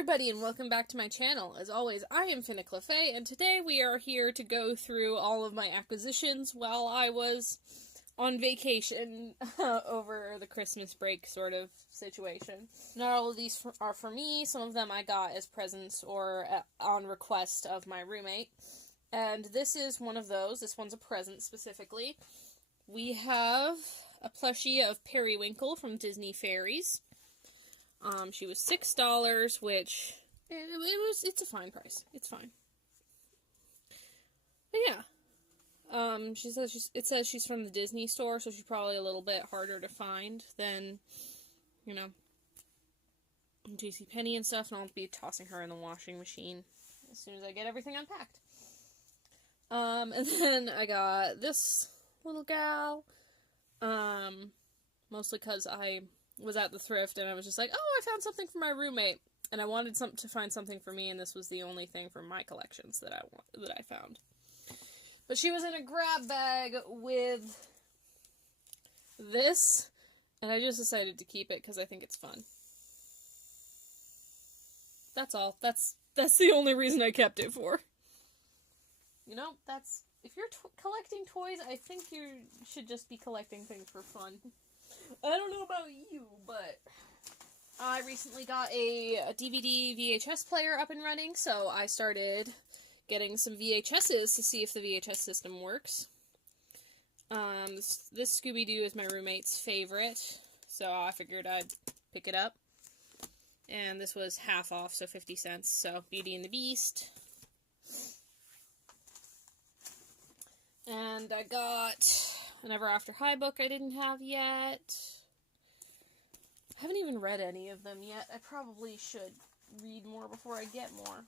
everybody, and welcome back to my channel. As always, I am Faye, and today we are here to go through all of my acquisitions while I was on vacation over the Christmas break sort of situation. Not all of these are for me. Some of them I got as presents or on request of my roommate. And this is one of those. This one's a present specifically. We have a plushie of Periwinkle from Disney Fairies. She was $6, which it's a fine price. It's fine. But yeah. It says she's from the Disney store, so she's probably a little bit harder to find than, JCPenney and stuff, and I'll be tossing her in the washing machine as soon as I get everything unpacked. And then I got this little gal, mostly because I was at the thrift, and I was just like, oh, I found something for my roommate, and I wanted to find something for me, and this was the only thing from my collections that I found. But she was in a grab bag with this, and I just decided to keep it because I think it's fun. That's all. That's the only reason I kept it for. If you're collecting toys, I think you should just be collecting things for fun. I don't know about you, but I recently got a DVD VHS player up and running, so I started getting some VHSs to see if the VHS system works. This Scooby-Doo is my roommate's favorite, so I figured I'd pick it up. And this was half off, so 50 cents, so Beauty and the Beast. And I got an Ever After High book I didn't have yet. I haven't even read any of them yet. I probably should read more before I get more.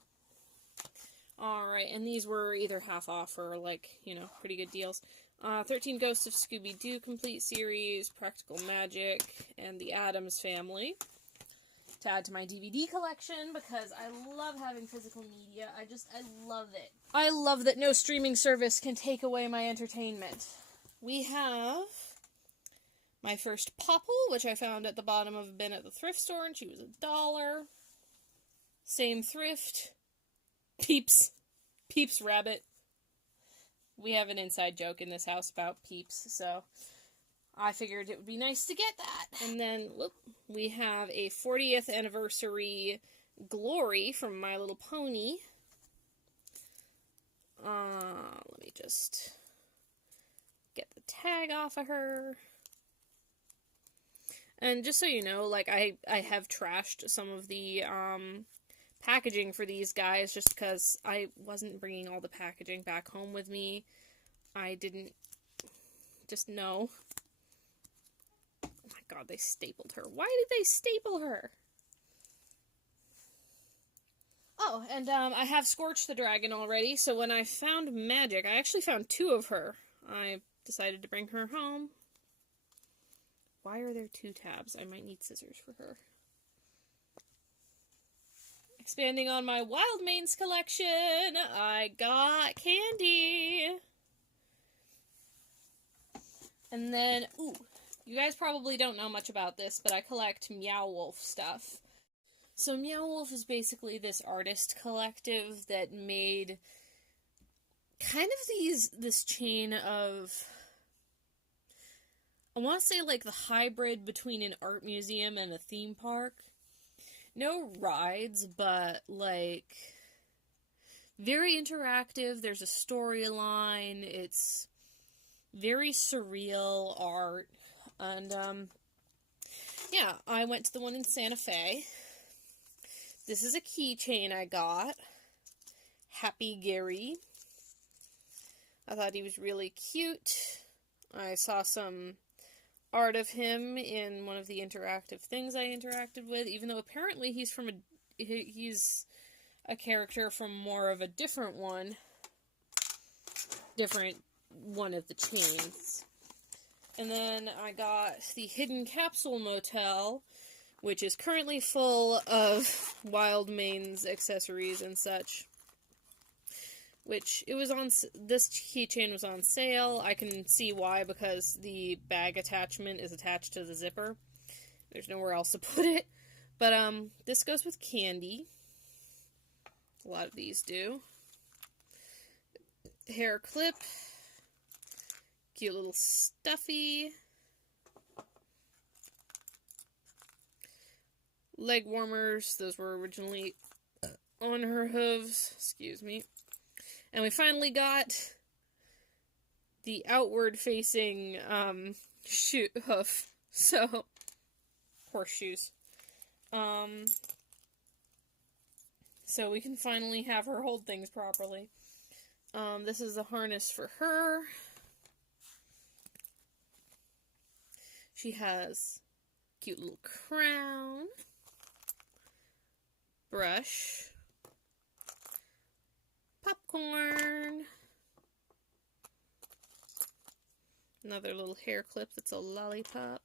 Alright, and these were either half off or, pretty good deals. 13 Ghosts of Scooby-Doo Complete Series, Practical Magic, and The Addams Family. To add to my DVD collection, because I love having physical media. I love it. I love that no streaming service can take away my entertainment. We have my first Popple, which I found at the bottom of a bin at the thrift store, and she was $1. Same thrift. Peeps rabbit. We have an inside joke in this house about Peeps, so I figured it would be nice to get that. And then, we have a 40th anniversary Glory from My Little Pony. Let me just get the tag off of her. And just so you know, I have trashed some of the, packaging for these guys just because I wasn't bringing all the packaging back home with me. I didn't just know. Oh my god, they stapled her. Why did they staple her? Oh, and I have Scorch the Dragon already, so when I found Magic, I actually found 2 of her. I decided to bring her home. Why are there 2 tabs? I might need scissors for her. Expanding on my Wildmanes collection, I got Candy. And then, you guys probably don't know much about this, but I collect Meow Wolf stuff. So Meow Wolf is basically this artist collective that made kind of this chain of, I want to say the hybrid between an art museum and a theme park. No rides, but very interactive. There's a storyline. It's very surreal art. And, yeah, I went to the one in Santa Fe. This is a keychain I got. Happy Gary. I thought he was really cute. I saw some art of him in one of the interactive things I interacted with, even though apparently he's a character from more of a different one of the chains. And then I got the Hidden Capsule Motel, which is currently full of Wildmanes accessories and such. Which, this keychain was on sale. I can see why, because the bag attachment is attached to the zipper. There's nowhere else to put it. But, this goes with Candy. A lot of these do. Hair clip. Cute little stuffy. Leg warmers. Those were originally on her hooves. Excuse me. And we finally got the outward facing hoof. So, horseshoes. So we can finally have her hold things properly. This is the harness for her. She has a cute little crown, brush, popcorn, another little hair clip that's a lollipop,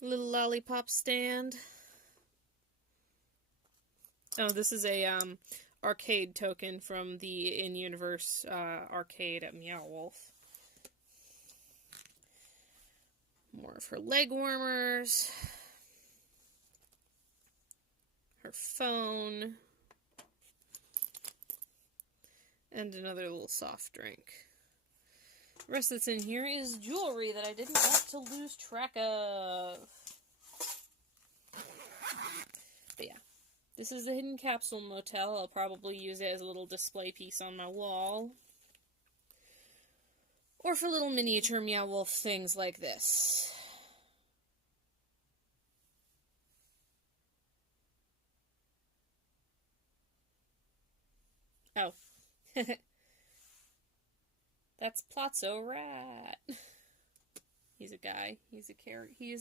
little lollipop stand. Oh, this is a arcade token from the in-universe arcade at Meow Wolf. More of her leg warmers. Her phone. And another little soft drink. The rest that's in here is jewelry that I didn't want to lose track of. But yeah. This is the Hidden Capsule Motel. I'll probably use it as a little display piece on my wall. Or for little miniature Meow Wolf things like this. Oh. That's Plotso Rat. He's a guy. He is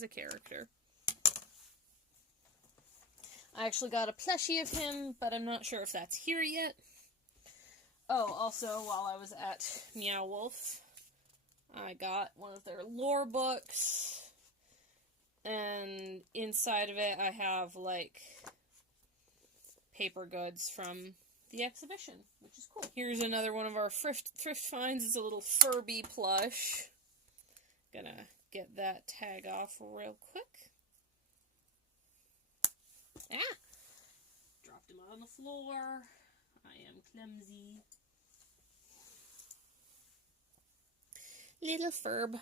a character. I actually got a plushie of him, but I'm not sure if that's here yet. Oh, also, while I was at Meow Wolf, I got one of their lore books, and inside of it I have, like, paper goods from the exhibition, which is cool. Here's another one of our thrift finds. It's a little Furby plush. Gonna get that tag off real quick. Ah! Dropped him on the floor. I am clumsy. Little Furb.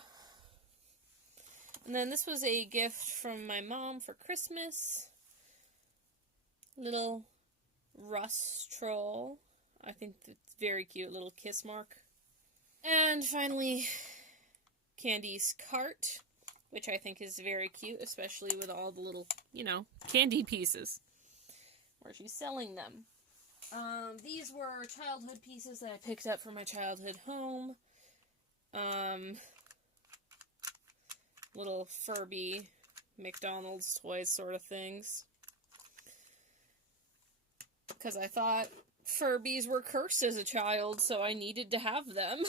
And then this was a gift from my mom for Christmas. Little Russ troll. I think it's very cute. Little kiss mark. And finally, Candy's cart, which I think is very cute, especially with all the little, candy pieces, where she's selling them. These were childhood pieces that I picked up from my childhood home. Little Furby McDonald's toys sort of things. Because I thought Furbies were cursed as a child, so I needed to have them.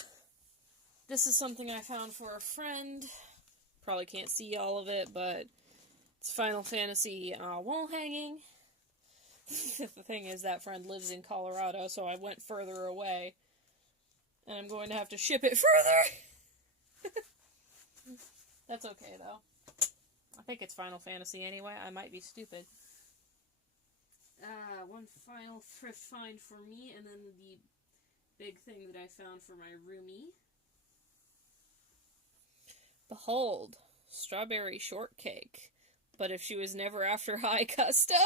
This is something I found for a friend. Probably can't see all of it, but it's Final Fantasy wall hanging. The thing is, that friend lives in Colorado, so I went further away. And I'm going to have to ship it further! That's okay, though. I think it's Final Fantasy anyway. I might be stupid. One final thrift find for me, and then the big thing that I found for my roomie. Behold, strawberry shortcake. But if she was never after high custom.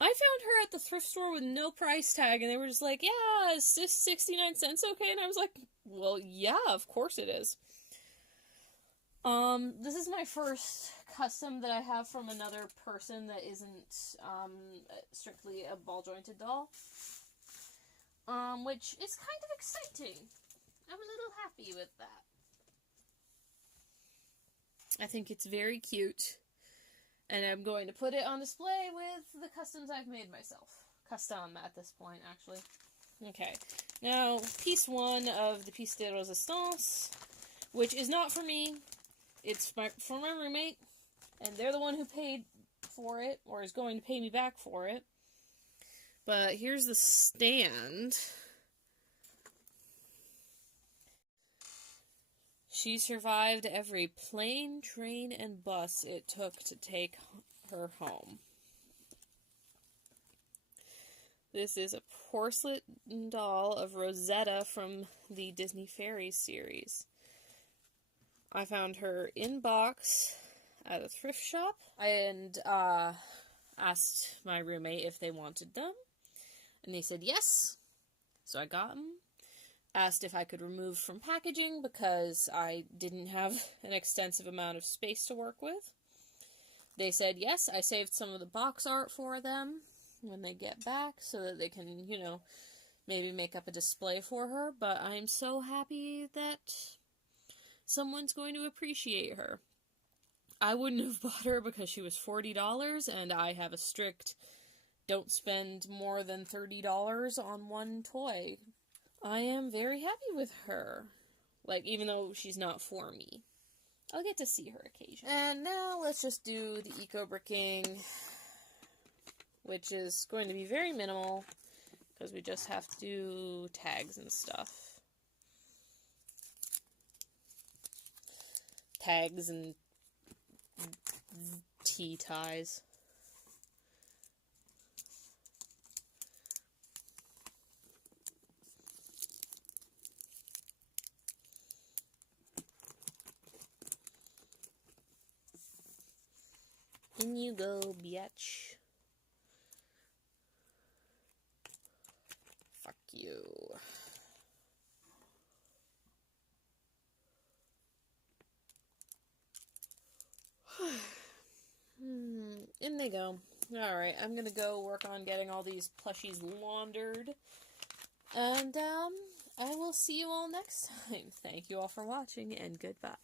I found her at the thrift store with no price tag, and they were just like, yeah, is this 69 cents okay? And I was like, well, yeah, of course it is. This is my first custom that I have from another person that isn't, strictly a ball-jointed doll. Which is kind of exciting. I'm a little happy with that. I think it's very cute. And I'm going to put it on display with the customs I've made myself. Custom at this point, actually. Okay. Now, piece one of the piece de resistance, which is not for me. It's for my roommate, and they're the one who paid for it, or is going to pay me back for it. But here's the stand. She survived every plane, train, and bus it took to take her home. This is a porcelain doll of Rosetta from the Disney Fairies series. I found her in box at a thrift shop and asked my roommate if they wanted them. And they said yes. So I got them. Asked if I could remove from packaging because I didn't have an extensive amount of space to work with. They said yes. I saved some of the box art for them when they get back so that they can, you know, maybe make up a display for her. But I'm so happy that someone's going to appreciate her. I wouldn't have bought her because she was $40 and I have a strict don't spend more than $30 on one toy. I am very happy with her. Like, even though she's not for me. I'll get to see her occasionally. And now let's just do the eco-bricking, which is going to be very minimal, because we just have to do tags and stuff. Tags and tea ties. In you go, biatch. Fuck you. In they go. Alright, I'm gonna go work on getting all these plushies laundered. And, I will see you all next time. Thank you all for watching, and goodbye.